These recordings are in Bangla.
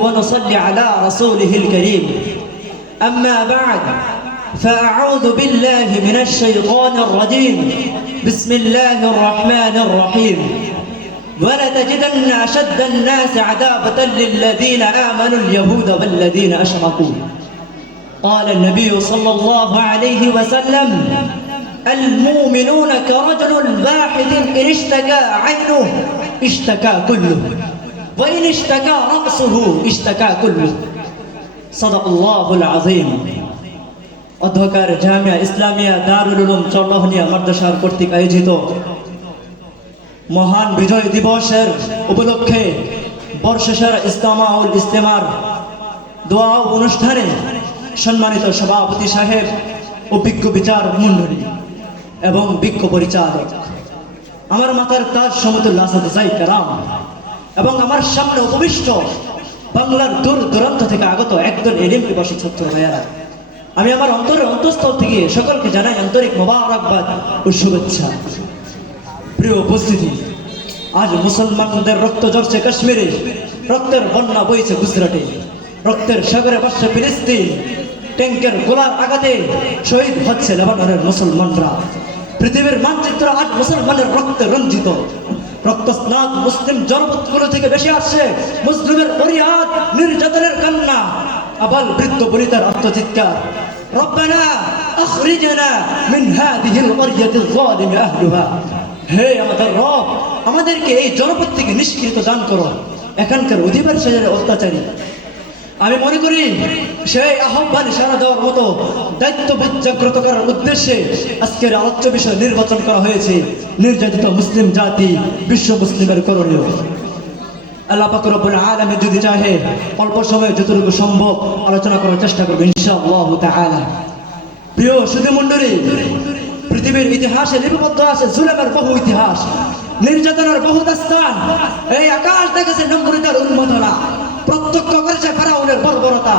ونصلي على رسوله الكريم. أما بعد فأعوذ بالله من الشيطان الرجيم. بسم الله الرحمن الرحيم. ولتجدن أشد الناس عذابة للذين آمنوا اليهود والذين أشركوا. قال النبي صلى الله عليه وسلم المؤمنون كرجل واحد إن اشتكى عينه اشتكى كله. ওয়াইন ইশতাকা রাসুহু ইশতাকা কুল্লু। সাদাকাল্লাহুল আযীম। অধ্যকার জামিয়া ইসলামিয়া দারুল উলুম চন্দ্রহনিয়া মাদ্রাসার কর্তৃক আয়োজিত মহান বিজয় দিবসের উপলক্ষে বর্ষসের ইসলামাউল ইসলামার দোয়া অনুষ্ঠানে সম্মানিত সভাপতি সাহেব অভিজ্ঞ বিচার মণ্ডলী এবং বিজ্ঞ পরিচালক। আমার মাতার তাজ সমতুল্লাহ সাথে সাই কারাম। এবং আমার সামনে উপবিষ্ট বাংলার দূর দূরান্ত থেকে আগত একদল এলিম পিপাসী ছাত্র ভাইয়ারা, আমি আমার অন্তরের অন্তঃস্থল থেকে সকলকে জানাই আন্তরিক মোবারকবাদ ও শুভেচ্ছা। প্রিয় উপস্থিতি, আজ মুসলমানদের রক্ত ঝরছে কাশ্মীরে, রক্তের বন্যা বইছে গুজরাটে, রক্তের সাগরে বসছে ফিলিস্তিন, ট্যাঙ্কের গোলার আঘাতে শহীদ হচ্ছে লেবাননের মুসলমানরা। পৃথিবীর মানচিত্র আজ মুসলমানের রক্তে রঞ্জিত। রক্তস্নাত মুসলিম জনপদগুলো থেকে বেশি আসছে। মুসলিমের পরিহাত নির্যাতনের কান্না। আবার বৃদ্ধ বনিতার আত্মচিৎকার। রব্বানা, আখরিজনা মিন হাদিহিল ক্বরিয়াতিল যালিম আহলুহা। হে আমাদের রব, আমাদেরকে এই জনপদ থেকে নিষ্কৃত দান করো। এখানকার অধিবাসীদের অত্যাচারী। আমি মনে করি সেই আহ্বান সারা দেওয়ার মতো দায়িত্ববোধ জাগ্রত করার উদ্দেশ্যে আজকের আলোচ্য বিষয় নির্বাচন করা হয়েছে। নির্যাতিত মুসলিম জাতি, বিশ্ব মুসলিমের করণীয়। নির্যাতনের বহু দাস্তান। এই আকাশ দেখেছে নম্বরিতার উন্মাদনা। প্রত্যক্ষ করেছে ফেরাউনের বর্বরতা,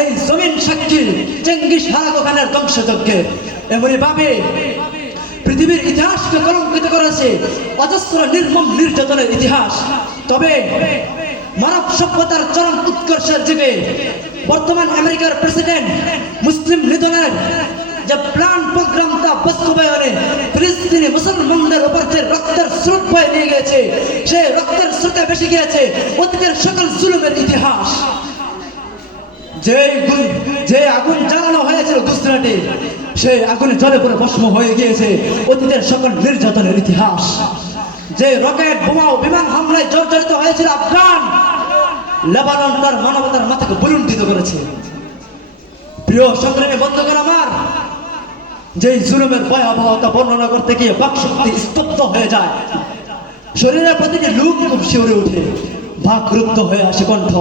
এই জমিন সাক্ষী চেঙ্গিস খানের ধ্বংসযজ্ঞে। এমনই ভাবে পৃথিবীর ইতিহাসকে কলঙ্কিত করেছে অজস্র নির্মম নির্যাতনের ইতিহাস। তবে মানব সভ্যতার চরম উৎকর্ষের যুগে বর্তমান আমেরিকার প্রেসিডেন্ট মুসলিম প্ল্যান বাস্তবায়নে ফিলিস্তিনি মুসলমানদের উপর যে রক্তের স্রোত বয়ে নিয়ে গেছে সে রক্তের স্রোতে বেশি গিয়েছে অতীতের সকল জুলুমের ইতিহাস। যে যে আগুন জ্বালানো হয়েছিল গুজরাটে সেই আগুনে জলে ভস্ম হয়ে গিয়েছে অতীতের সকল নির্যাতনের ইতিহাস। যে রকেট, বোমা বিমান হামলায় জর্জরিত হয়েছিল আফগান, লেবানন তার মানবতার মাথাকে বুলুন্ডিত করেছে। প্রিয় সংগ্রামী বন্ধুগণ আমার যে জুলুমের ভয়াবহতা বর্ণনা করতে গিয়ে বাকশক্তি স্তব্ধ হয়ে যায়। শরীরের প্রতিটি লুক শিউরে উঠে ভাগরুদ্ধ হয়ে আসে কণ্ঠ।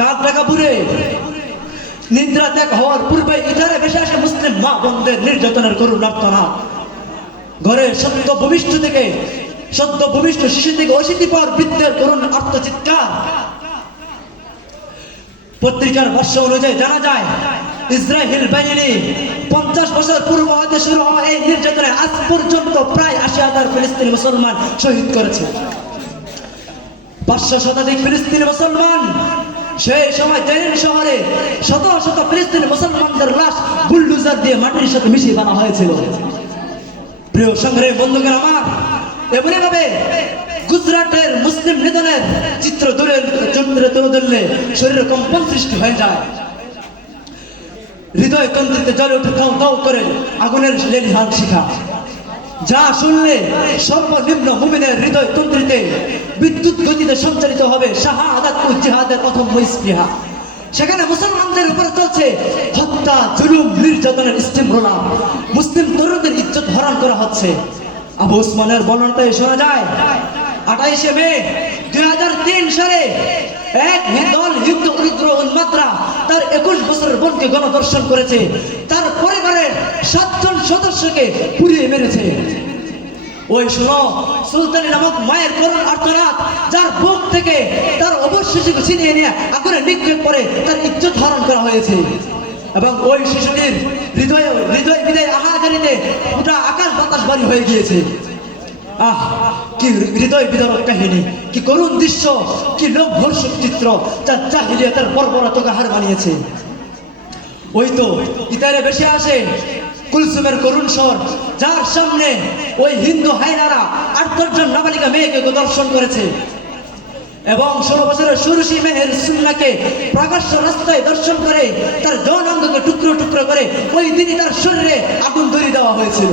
কাক ডাকা পুরে নিদ্রা ত্যাগ হওয়ার পূর্বে ইধারে বেশি আসে মুসলিম মা বোনদের নির্যাতনের করুণ আর্তনা। ঘরের সদ্য ভূমিষ্ঠ থেকে সত্য ভূমিষ্ঠ শিশু থেকে অশীতি পর বৃদ্ধের করুণ আত্মচিৎকার। পত্রিকার ভাষ্য অনুযায়ী জানা যায় ইসরায়েল বাহিনী পঞ্চাশ বছর পূর্ব হতে এই নির্যাতনে আজ পর্যন্ত প্রায় আশি হাজার ফিলিস্তিনি মুসলমান শহীদ করেছে। পাঁচশো শতাধিক ফিলিস্তিনি মুসলমান সেই সময় জেরিন শহরে শত শত ফিলিস্তিনি মুসলমানদের লাশ বুলডুজার দিয়ে মাটির সাথে মিশিয়ে ফেলা হয়েছিল। প্রিয় সংগ্রামী বন্ধুগণ আমার এমনি ভাবে গুজরাটের মুসলিম নিধনের চিত্র দূরের চন্দ্রে তুলে ধরলে শরীরে কম্পন সৃষ্টি হয়ে যায়। হৃদয় তন্ত্রিতে জলে উঠে দাও দাও করে আগুনের লেলিহান শিখা। যা শুনলে সর্বনিম্ন মুমিনের হৃদয় তন্ত্রিতে বিদ্যুৎ গতিতে সঞ্চালিত হবে শাহাদাত ও জিহাদের অথম স্পৃহা সেখানে মুসলমানদের উপরে চলছে হত্যা, জুলুম, নির্যাতনের স্টিমরোলা মুসলিম তরুণদের ইজ্জত হরণ করা হচ্ছে। আবু উসমানের বর্ণনায় শোনা যায়, আঠাইশে মে দুই হাজার তিন সালে এক দল যুদ্ধ উগ্র তার একুশ বছরের বোনকে গণধর্ষণ করেছে। তার পরিবারের সাতজন সদস্যকে পুড়িয়ে মেরেছে। ওই শোনো সুলতানি নামক মায়ের করুণ আর্তনাদ, যার বুক থেকে তার অবশ শিশুকে ছিনিয়ে নিয়ে আগুনে নিক্ষেপ করে তার ইজ্জত ধারণ করা হয়েছে। এবং ওই শিশুটির হৃদয় হৃদয় বিদয় আহাজারিতে গোটা আকাশ বাতাস বাড়ি হয়ে গিয়েছে। আহ, কি হৃদয় বিদারক কাহিনী, কি করুণ দৃশ্য, কি লোকভর্ষক চিত্র যা চাহিলিয়া তার বর্বরতকে হার মানিয়েছে। ওই তো ইতারে বেশি আসে কুলসুমের করুণ স্বর, যার সামনে ওই হিন্দু হাইনারা আট দশজন নাবালিকা মেয়েকে দর্শন করেছে। এবং ষোলো বছরের সুরুষি মেহের সুন্নাকে প্রকাশ্য রাস্তায় দর্শন করে, তার যৌন অঙ্গকে টুকরো টুকরো করে ওই দিনই তার শরীরে আগুন ধরিয়ে দেওয়া হয়েছিল।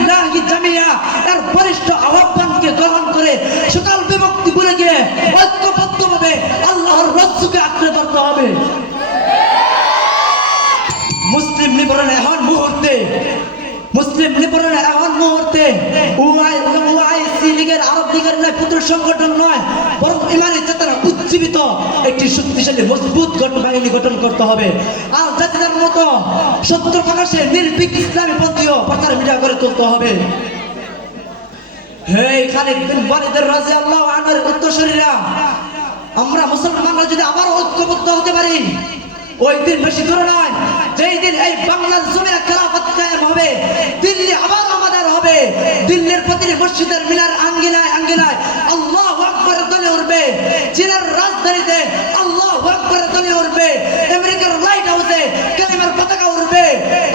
নয় পুত্র সংগঠন নয়, বরং চেতনা উজ্জীবিত। একটি শক্তিশালী, মজবুত বাহিনী গঠন করতে হবে। আর জাতিদের মতো সত্য প্রকাশে নির্ভীক ইসলামী প্রচার মিডিয়া করে তুলতে হবে। হে আমরা মুসলমানরা যদি আবার ঐক্যবদ্ধ হতে পারি, ওই দিন বেশি দূরে নয়, যেই দিন এই বাংলার জমিনে খেলাফত হবে, দিল্লি আবার আমাদের হবে। দিল্লির প্রতিটি মসজিদের মিনার আঙ্গিনায় আঙ্গিনায় আল্লাহ আকবরের দলে উঠবে চীনের রাজধানীতে আল্লাহ আকবরের দলে উঠবে আমেরিকার লাইট হাউসে কালিমার পতাকা উঠবে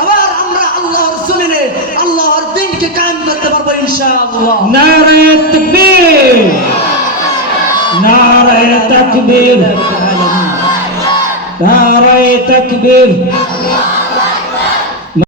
আবার আমরা আল্লাহর জমিনে আল্লাহর দিনকে কায়েম করতে পারব ইনশাআল্লাহ। নারে তাকবীর। নারে তাকবীর। নারে তকবীর।